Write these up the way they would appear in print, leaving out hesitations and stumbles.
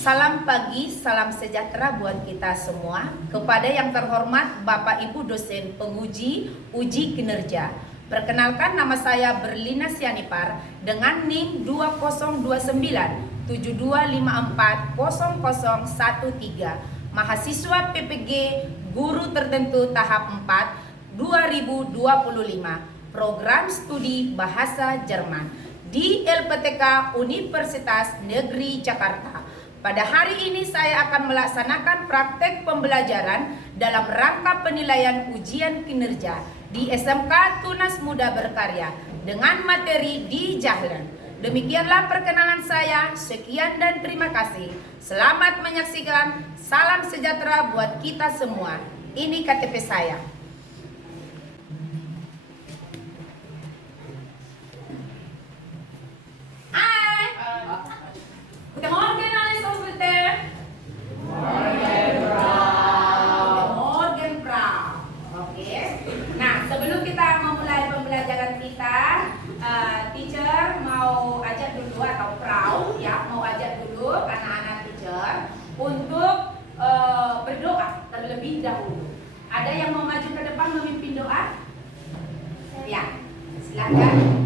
Salam pagi, salam sejahtera buat kita semua. Kepada yang terhormat Bapak Ibu dosen penguji uji kinerja. Perkenalkan, nama saya Berlina Sianipar dengan NIM 202952540013. Mahasiswa PPG Guru Tertentu tahap 4 2025. Program studi Bahasa Jerman di LPTK Universitas Negeri Jakarta. Pada hari ini saya akan melaksanakan praktek pembelajaran dalam rangka penilaian ujian kinerja di SMK Tunas Muda Berkarya dengan materi di Jahlen. Demikianlah perkenalan saya. Sekian dan terima kasih. Selamat menyaksikan. Salam sejahtera buat kita semua. Ini KTP saya. Guten Morgen alles Ausbilder. Guten Morgen, Frau. Oke. Nah, sebelum kita memulai pembelajaran kita, teacher mau ajak dulu atau Frau ya, mau ajak dulu anak-anak teacher untuk berdoa terlebih dahulu. Ada yang mau maju ke depan memimpin doa? Ya, silakan.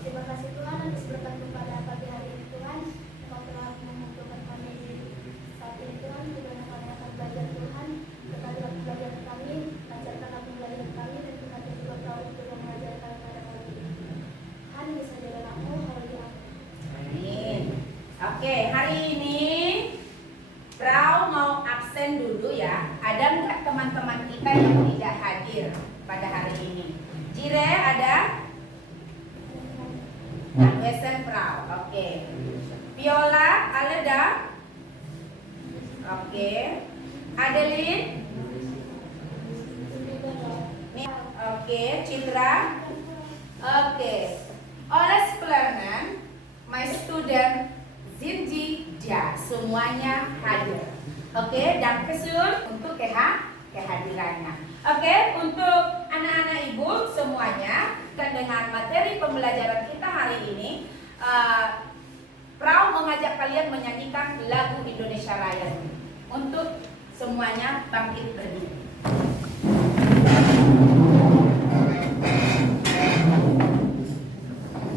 Terima kasih Tuhan atas berkat pada pagi hari ini Tuhan. Engkau telah mengumpulkan kami di saat ini Tuhan. Juga kami akan belajar Tuhan. Berkati pelajaran kami, lancarkan pembelajaran kami dan berkati juga Kau untuk mengajarkan kepada kami. Tuhan bisa jalan aku, haleluya. Amin. Oke, hari ini Frau mau absen dulu ya. Ada nggak teman-teman kita yang tidak hadir pada hari ini? Jire ada? Wesen Frau, oke. Viola, Aleda, oke. Adeline, oke. Citra, oke. Alles Klernen, my student Zinji Ja, semuanya hadir. Oke, dankeschön untuk kehadirannya. Oke, untuk anak-anak ibu semuanya, dan dengan materi pembelajaran kita hari ini, Frau mengajak kalian menyanyikan lagu Indonesia Raya untuk semuanya bangkit berdiri.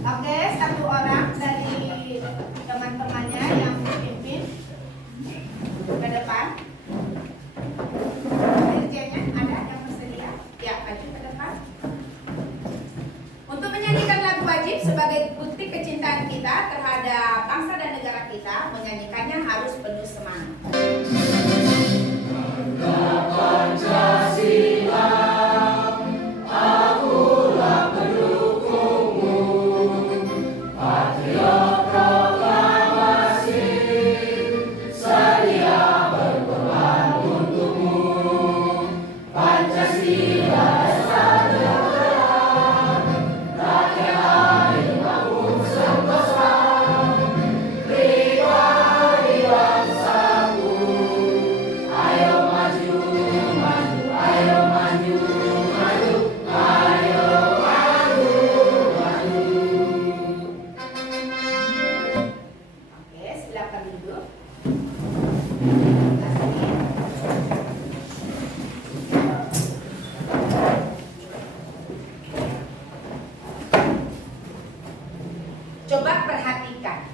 Oke, satu orang dari teman-temannya yang memimpin ke depan. Dirjennya ada yang bersedia? Ya, maju ke depan. Untuk menyanyikan lagu wajib sebagai bukti kecintaan kita terhadap bangsa dan negara kita, menyanyikannya harus penuh semangat. Coba perhatikan,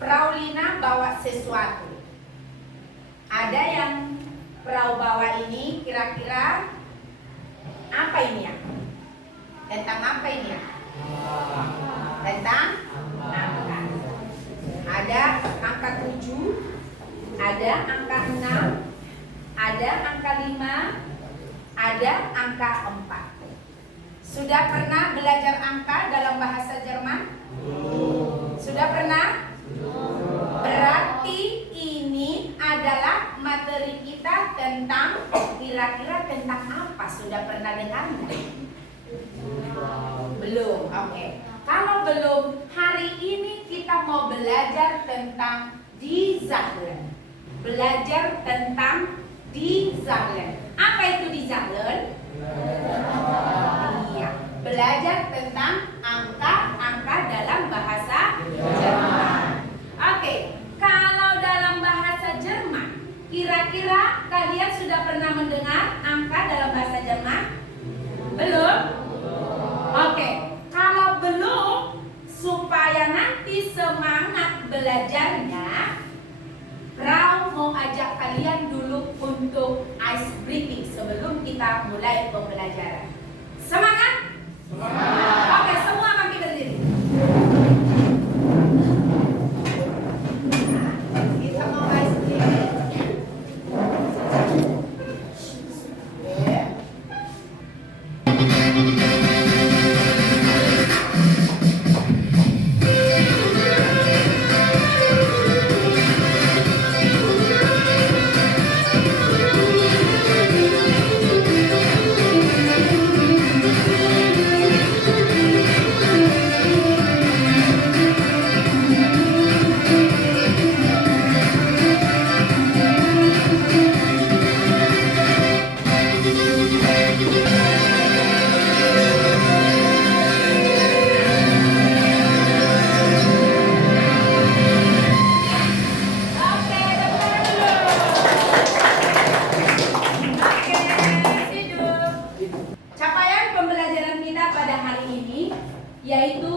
Fraulina bawa sesuatu. Ada yang Frau bawa ini kira-kira apa ini ya? Tentang apa ini ya? Tentang angka. Ada angka 7, ada angka 6, ada angka 5, ada angka 4. Sudah pernah belajar angka dalam bahasa Jerman? Sudah pernah? Berarti ini adalah materi kita tentang kira-kira tentang apa? Sudah pernah dengar? Belum, oke. Kalau belum, hari ini kita mau belajar tentang die Zahlen. Belajar tentang die Zahlen. Apa itu die Zahlen? kita mulai pembelajaran. Semangat? Oke, semua bangkit berdiri. Kita mulai sedikit. Oke. Capaian pembelajaran kita pada hari ini yaitu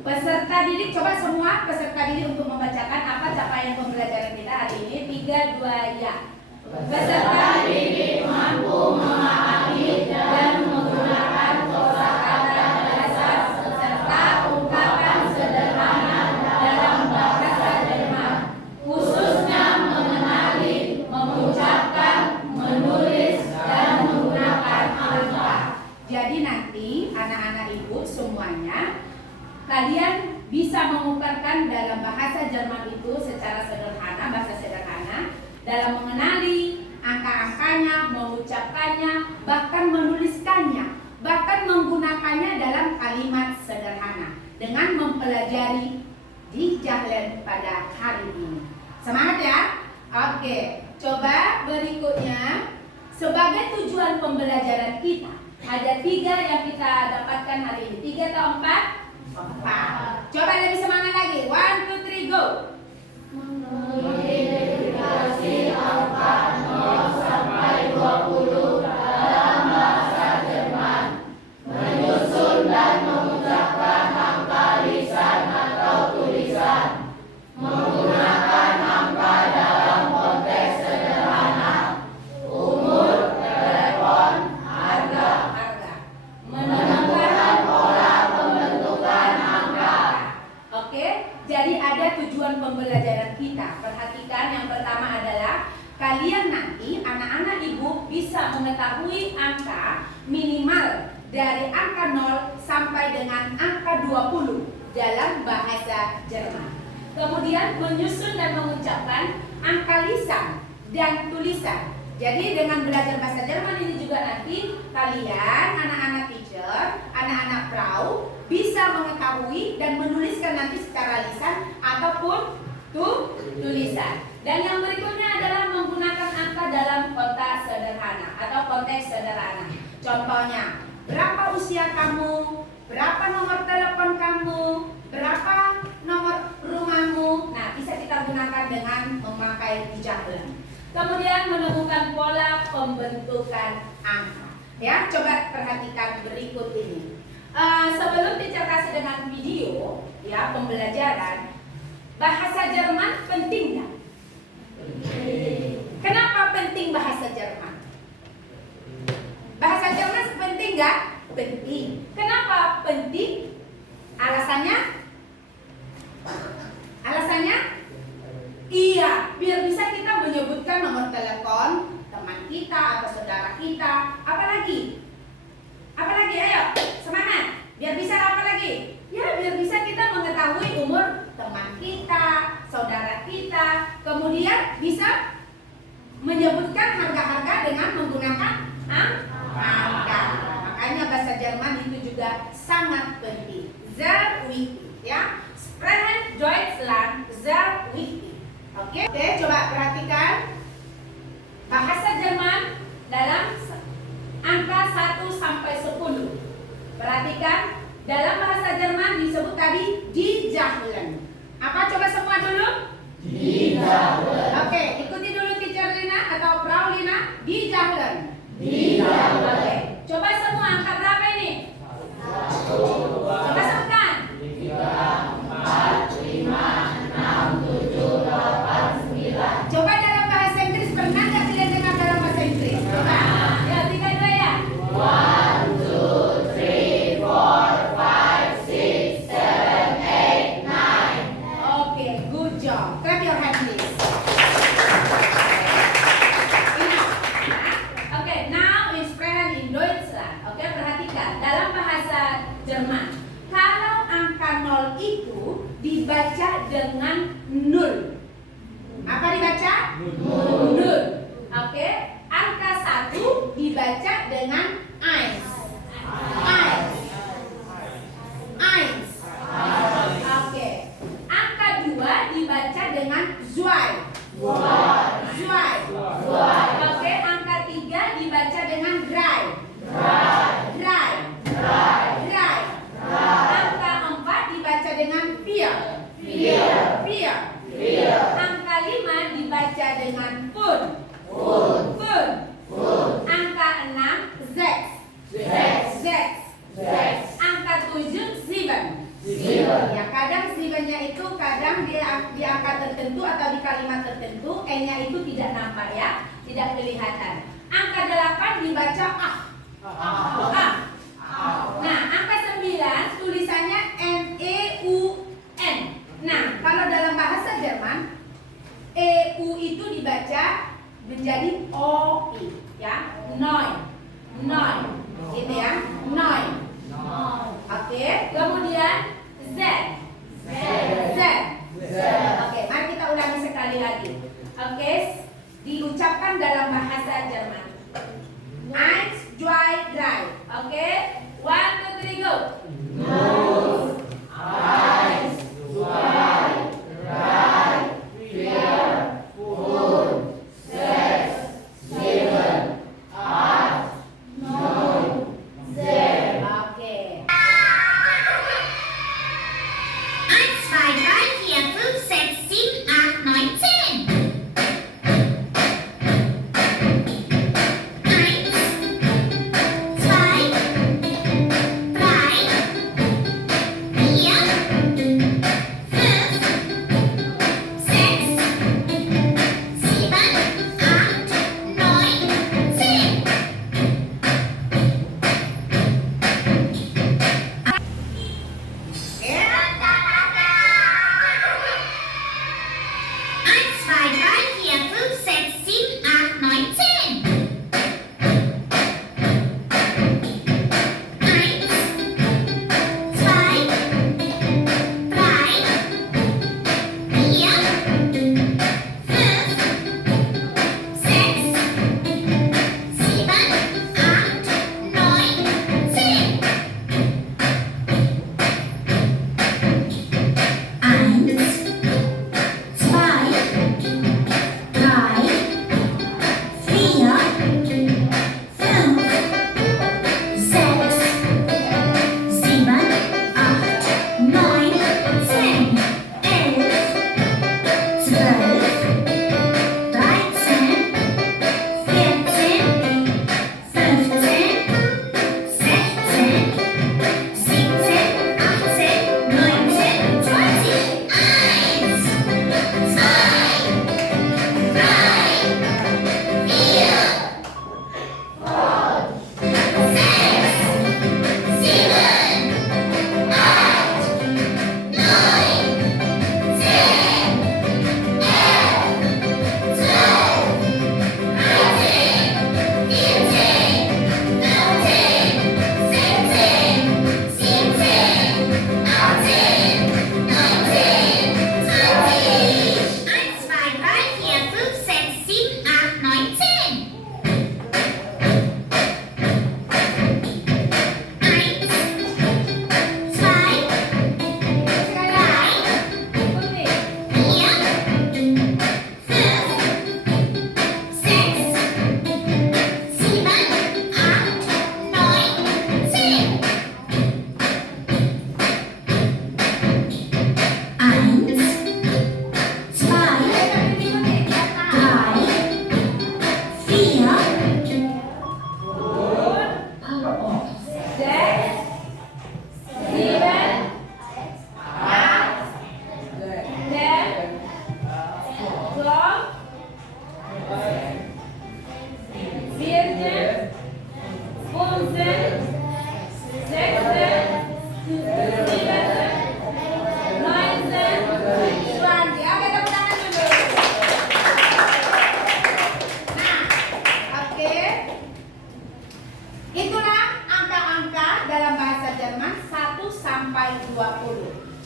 peserta didik, coba semua peserta didik untuk membacakan apa capaian pembelajaran kita hari ini. 3, 2, ya. Peserta didik mampu memahami dan menggunakan kosakata dasar serta ungkapan sederhana dalam bahasa Jerman, khususnya mengenali, mengucapkan, menulis, dan menggunakan angka. Jadi nanti anak-anak ibu semuanya kalian bisa mengungkapkan dalam bahasa Jerman itu secara sederhana, bahasa sederhana, dalam mengenali angka-angkanya, mengucapkannya, bahkan menuliskannya, bahkan menggunakannya dalam kalimat sederhana dengan mempelajari di Jahlen pada hari ini. Semangat ya? Oke, coba berikutnya sebagai tujuan pembelajaran kita ada 3 yang kita dapatkan hari ini. 3 atau 4? 4. Coba lebih semangat lagi. 1, 2, 3, go. Mengidentifikasi angka 0 sampai 20 dalam bahasa Jerman, menyusun dan mengucapkan angka lisan atau tulisan, menggunakan angka dalam konteks sederhana, umur, telepon, harga, menentukan pola pembentukan angka. Oke, jadi ada tujuan pembelajaran kita. Perhatikan, yang pertama adalah kalian nanti anak-anak ibu bisa mengetahui angka minimal dari angka 0 sampai dengan angka 20 dalam bahasa Jerman. Kemudian menyusun dan mengucapkan angka lisan dan tulisan. Jadi dengan belajar bahasa Jerman ini juga nanti kalian anak-anak teacher, anak-anak Frau bisa mengetahui dan menuliskan nanti secara lisan ataupun tulisan. Dan yang berikutnya adalah menggunakan angka dalam konteks sederhana atau konteks sederhana. Contohnya, berapa usia kamu, berapa nomor telepon kamu, berapa nomor rumahmu. Nah, bisa kita gunakan dengan memakai di Jahlen. Kemudian menemukan pola pembentukan angka. Ya, coba perhatikan berikut ini. Sebelum teacher kasih dengan video, ya pembelajaran, bahasa Jerman penting nggak? Kenapa penting bahasa Jerman? Bahasa Jerman penting nggak? Penting. Kenapa penting? Alasannya? Alasannya? Iya, biar bisa kita menyebutkan nomor telepon teman kita atau saudara kita. Apalagi? Apalagi? Ayo, semangat. Biar bisa apa lagi? Ya, biar bisa kita mengetahui umur teman kita, saudara kita. Kemudian bisa menyebutkan harga-harga dengan menggunakan angka. Makanya bahasa Jerman itu juga sangat penting. Sehr wichtig, ya. Sprechen Deutschland sehr wichtig. Oke, coba perhatikan bahasa Jerman dalam angka 1 sampai 10. Perhatikan, dalam bahasa Jerman disebut tadi die Jahlen. Apa? Coba semua dulu. Die Jahlen. Oke, ikuti dulu teacher Lina atau Frau Lina. Die Jahlen. Die Jahlen. Oke, coba semua angka berapa ini? 1, 2, coba sebutkan. 3, 4, 5, 6, 7, 8, 9. Coba dalam bahasa Inggris, pernah nggak kalian dengar dalam bahasa Inggris? Coba. Ya, tidak kelihatan. Angka 8 dibaca ah. Ah. Nah, angka 9 tulisannya N-E-U-N. Nah, kalau dalam bahasa Jerman EU itu dibaca menjadi OI, ya, neun, gitu ya, neun. Oke, kemudian Z. Oke, mari kita ulangi sekali lagi. Oke, diucapkan dalam bahasa Jerman. Eins, zwei, drei. Oke, 1, 2, 3, go.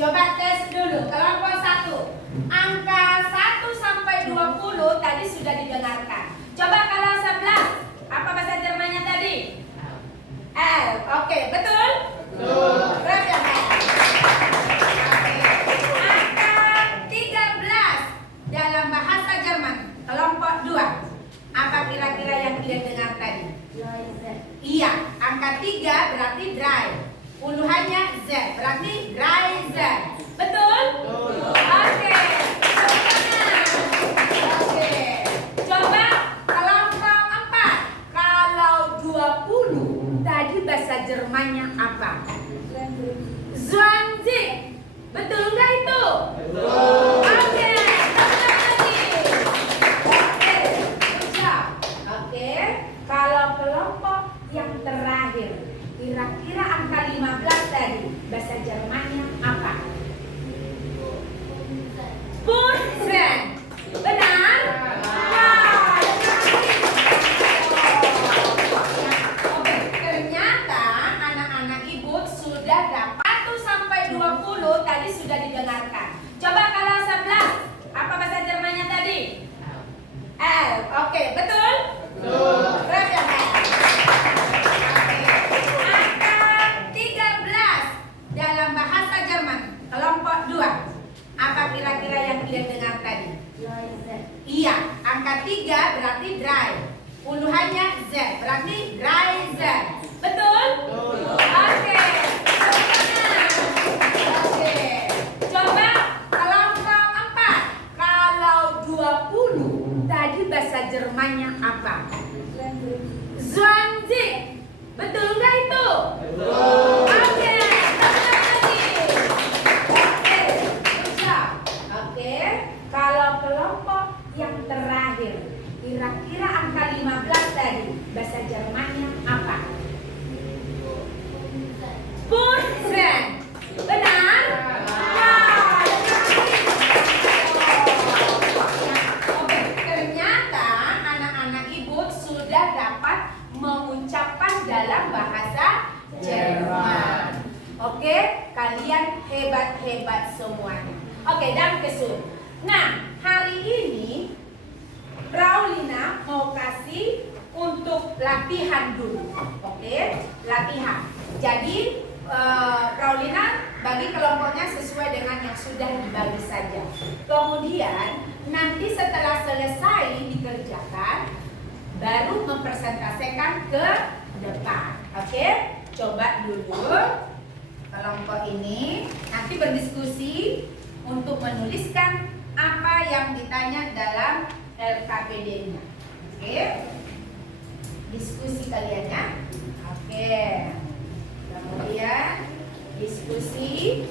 Coba tes dulu, kelompok 1. Angka 1 sampai 20 tadi sudah didengarkan. Coba kalau 11, apa bahasa Jermannya tadi? L. Oke, betul? Betul. Berapa ya, Pak? Oke. Angka 13 dalam bahasa Jerman, kelompok 2. Apa kira-kira yang kalian dengar tadi? Iya, angka 3 berarti dry. Puluhannya Z, berarti dry Z. Betul? Betul. Oke. Oke. Coba kelompok 4. Kalau 20 tadi bahasa Jermannya apa? Zwanzig. Betul nggak itu? Betul. Oke. Satu lagi. Oke. Good job. terakhir. Kira-kira angka 15 tadi bahasa Jermannya apa? Punzen. Benar? Oke, ternyata anak-anak ibu sudah dapat 1 sampai 20 tadi sudah didengarkan. Coba kalau 11, apa bahasa Jermannya tadi? L. Oke, betul? Betul. Raise your hand. Oke. Angka 13 dalam bahasa Jerman kelompok 2. Apa kira-kira yang kalian dengar tadi? Iya, angka 3 berarti dry. Puluhannya Z, berarti dry Z. Betul? Betul. Oke. Oke. Coba kelompok 4. Kalau 20 tadi bahasa Jermannya apa? Zwanzig. Betul nggak itu? Betul. Oke. Oke. Kalau kelompok yang terakhir, kira-kira angka 15 tadi bahasa Jermannya apa? Punzen. Benar? Oke, ternyata anak-anak ibu sudah dapat mengucapkan dalam bahasa Jerman. Oke, kalian hebat-hebat semuanya. Oke, dan kesun. Nah, hari ini Praulina mau kasih untuk latihan dulu. Oke, latihan. Jadi Praulina bagi kelompoknya sesuai dengan yang sudah dibagi saja. Kemudian nanti setelah selesai dikerjakan, baru mempresentasikan ke depan. Oke, coba dulu kelompok ini nanti berdiskusi untuk menuliskan apa yang ditanya dalam LKPD-nya. Oke, diskusi kalian ya. Oke, kemudian diskusi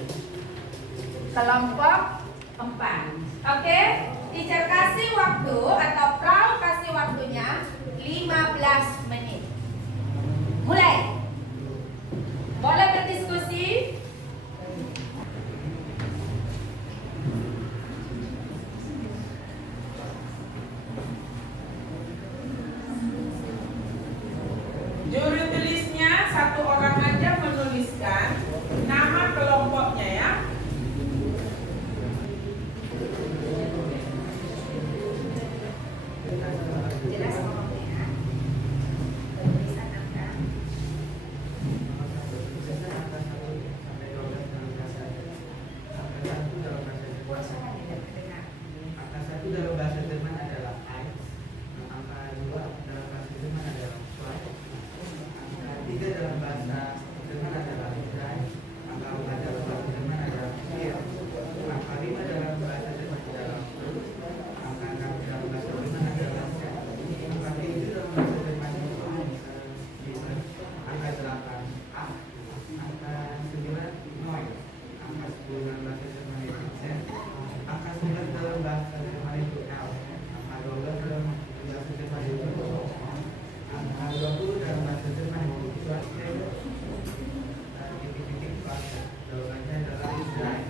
kelompok 4. Oke, teacher kasih waktu atau Prau kasih waktunya 15 menit. Mulai. Boleh berdiskusi. Juru tulisnya 1 orang aja menuliskan nama kelompoknya ya. Jelas ngomongnya. Penulisan angka. Suara tidak terdengar. Angka 1 dalam bahasa Jerman adalah Eins, angka 2 dalam bahasa Jerman adalah Zwei, angka 3 dalam bahasa Jerman adalah Drei, angka 4 dalam bahasa Jerman adalah Vier, angka 5 dalam bahasa Jerman adalah Fünf, angka 6 dalam bahasa Jerman adalah Sechs, angka 7 dalam bahasa Jerman adalah Sieben, angka 8 Acht, angka 9 Neun, angka 10 dalam bahasa Jerman itu Zehn, angka 11 dalam bahasa Jerman itu Elf, angka 12 dalam bahasa Jerman itu Zoll, angka 20 dalam bahasa Jerman itu Schwarze, titik-titik pas jawabannya adalah Israel,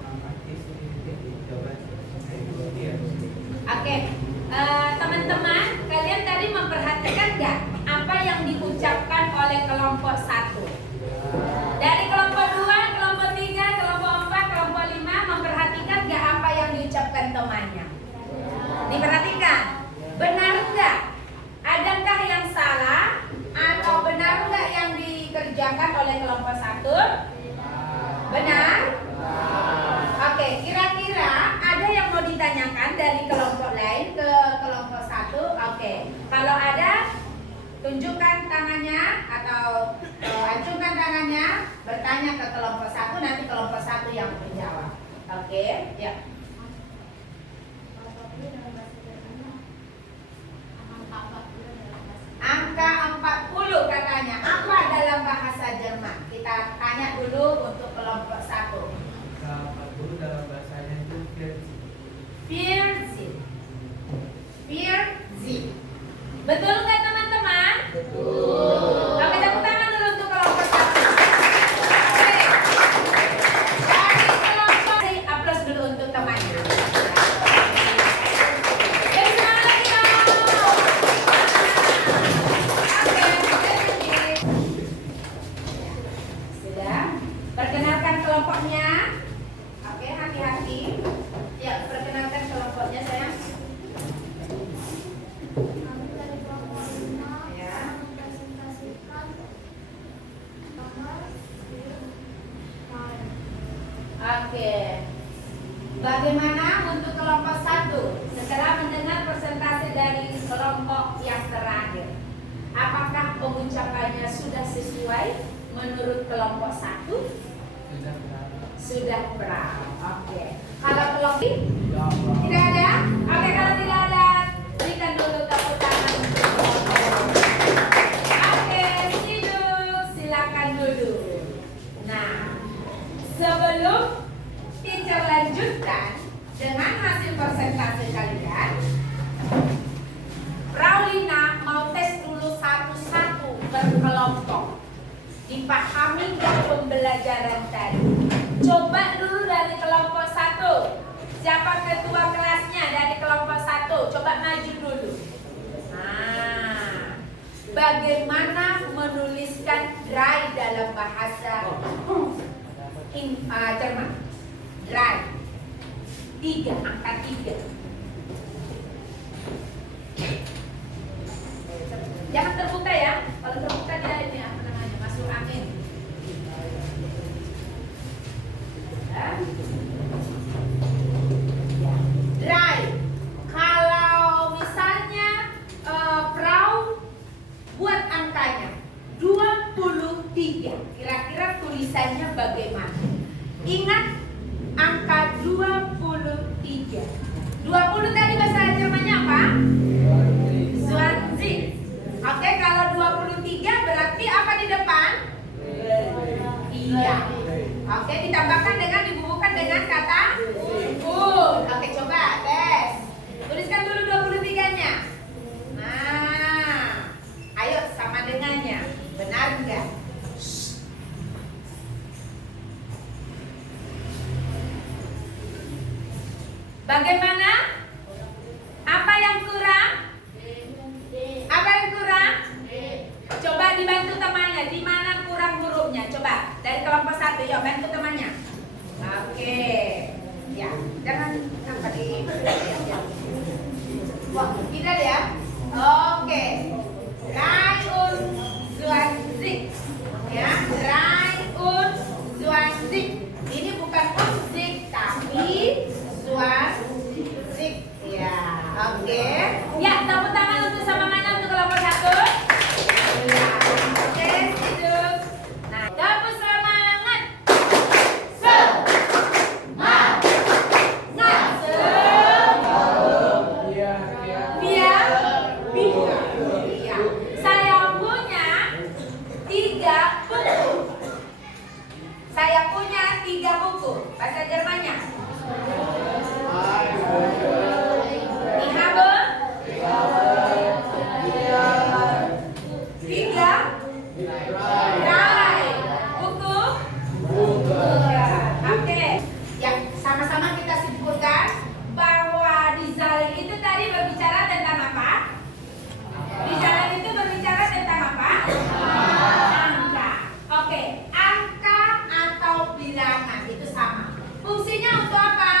angka titik-titik jawabannya itu dia. Oke, teman-teman, kalian tadi memperhatikan nggak apa yang diucapkan oleh kelompok 1? Dari kelompok 2, kelompok 3, kelompok 4, kelompok 5 memperhatikan nggak apa yang diucapkan temannya? Diperhatikan? Benar nggak? Adakah yang salah atau benar nggak yang dikerjakan oleh kelompok 1? Benar? Oke, kira-kira ada yang mau ditanyakan dari kelompok lain ke kelompok 1? Oke, kalau ada tunjukkan tangannya atau acungkan tangannya, bertanya ke kelompok 1, nanti kelompok 1 yang menjawab. Oke, ya. Angka 40 katanya. Apa dalam bahasa Jerman? Kita tanya dulu untuk kelompok 1. Angka 40 dalam bahasanya itu Vierzig. Vierzig. Betul nggak teman-teman? Betul. Oke, tepuk tangan dulu Bagaimana untuk kelompok 1 setelah mendengar presentasi dari kelompok yang terakhir? Apakah pengucapannya sudah sesuai menurut kelompok 1? Sudah berapa? Oke. Kalau kelompok tidak ada? Oke, kalau tidak ada, berikan dulu tepuk tangan untuk kelompok. Oke, duduk, silakan duduk. Nah, sebelum teacher lanjutkan dengan hasil presentasi kalian, Raulina mau tes dulu satu-satu berkelompok. Dipahami nggak pembelajaran tadi? Coba dulu dari kelompok 1. Siapa ketua kelasnya dari kelompok 1? Coba maju dulu. Nah, bagaimana menuliskan dry dalam bahasa Jerman? Dry. 3, angka 3. Jangan terbuka ya. Kalau terbuka dia ini apa namanya? Masuk angin. Ya. Dry. Kalau misalnya Frau buat angkanya 23. Kira-kira tulisannya bagaimana? Ingat angka 23. 20 tadi bahasa Jermannya apa? Zwanzig. Oke, kalau 23 berarti apa di depan? Iya. Oke, ditambahkan dengan dibubuhkan dengan kata un. Oke, coba tes. Tuliskan dulu 23-nya. Nah, ayo sama dengannya. Benar enggak? Bagaimana? Apa yang kurang? Apa yang kurang? Coba dibantu temannya. Di mana kurang hurufnya? Coba dari kelompok 1, yuk bantu temannya. Oke. Ya, jangan apa di. Ya. Wah, tidak ya? Oke. Rayun Zwanzig. Ya, Rayun Zwanzig. Ini bukan musik tapi Zwanzig. Ya, oke. Ya, tepuk tangan untuk sama mana untuk kelompok 1. Ya, oke, hidup. Nah, tepuk semangat. Saya punya 3 buku bahasa Jermannya. Ich habe 3 buku. Oke. Ya, sama-sama kita simpulkan bahwa di Zalen itu tadi berbicara tentang apa? Di Zalen itu berbicara tentang apa? Angka. Oke, angka atau bilangan itu sama. Fungsinya untuk apa?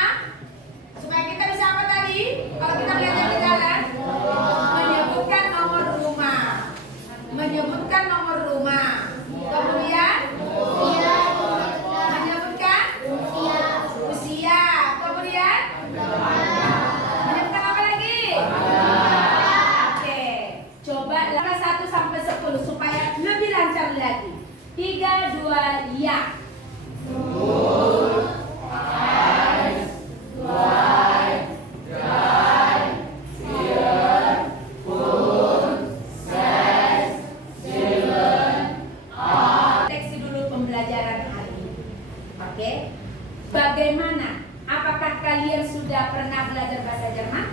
Supaya kita bisa apa tadi? Kalau kita belajar di jalan, menyebutkan nomor rumah. Menyebutkan nomor rumah. Kemudian menyebutkan usia. Kemudian menyebutkan apa lagi? Oke. Coba langkah 1 sampai 10 supaya lebih lancar lagi. 3, 2, ya. Deteksi dulu pembelajaran hari ini. Oke. Bagaimana? Apakah kalian sudah pernah belajar bahasa Jerman?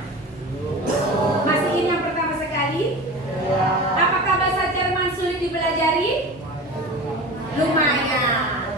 Masih ini yang pertama sekali? Apakah bahasa Jerman sulit dipelajari? Lumayan.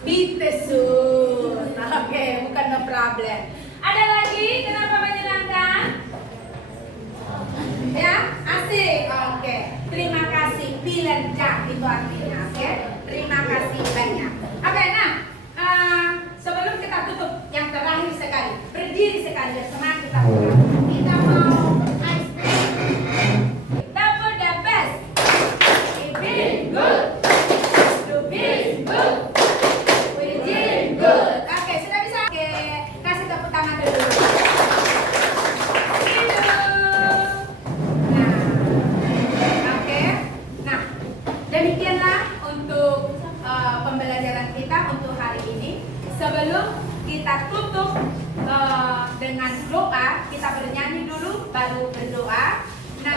Bitesun. Oke, bukan no problem. Ada lagi? Kenapa menyenangkan? Ya, asik. Oke, terima kasih. Pilenjak itu artinya. Oke, terima kasih banyak. Oke, nah sebelum kita tutup, yang terakhir sekali, berdiri sekali bersama kita. Kita mau ice cream. Double the best. Eating good. Doing good. We're good. Oke, sudah bisa? Oke, kasih tepuk tangan dulu. Nah, demikianlah untuk pembelajaran kita untuk hari ini. Sebelum kita tutup dengan doa, kita bernyanyi dulu, baru berdoa. Nah,